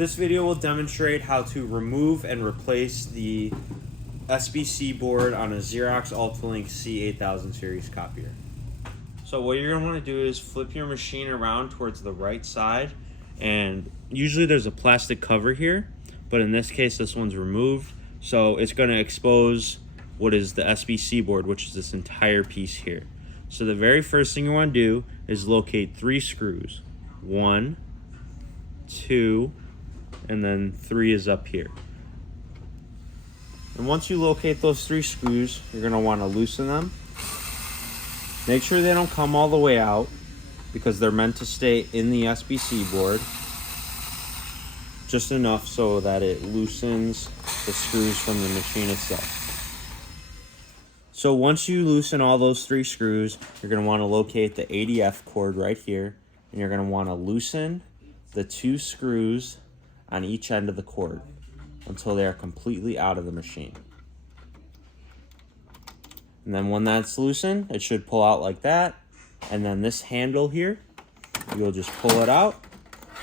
This video will demonstrate how to remove and replace the SBC board on a Xerox AltaLink C8000 Series copier. So what you're going to want to do is flip your machine around towards the right side, and usually there's a plastic cover here, but in this case this one's removed, so it's going to expose what is the SBC board, which is this entire piece here. So the very first thing you want to do is locate 3 screws. 1, 2, and then 3 is up here. And once you locate those 3 screws, you're going to want to loosen them. Make sure they don't come all the way out because they're meant to stay in the SBC board. Just enough so that it loosens the screws from the machine itself. So once you loosen all those 3 screws, you're going to want to locate the ADF cord right here, and you're going to want to loosen the 2 screws on each end of the cord until they are completely out of the machine. And then when that's loosened, it should pull out like that. And then this handle here, you'll just pull it out,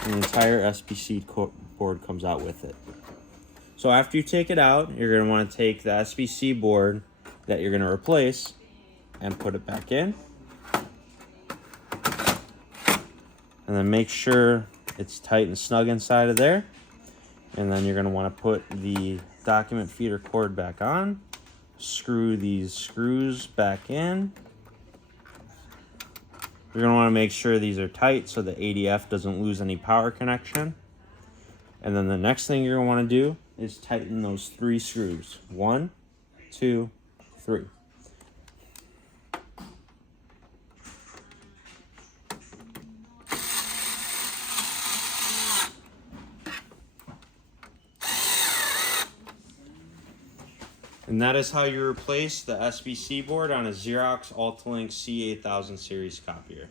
and the entire SBC board comes out with it. So after you take it out, you're going to want to take the SBC board that you're going to replace and put it back in. And then make sure it's tight and snug inside of there. And then you're going to want to put the document feeder cord back on. Screw these screws back in. You're going to want to make sure these are tight so the ADF doesn't lose any power connection. And then the next thing you're going to want to do is tighten those 3 screws. 1, 2, 3. And that is how you replace the SBC board on a Xerox AltaLink C8000 Series copier.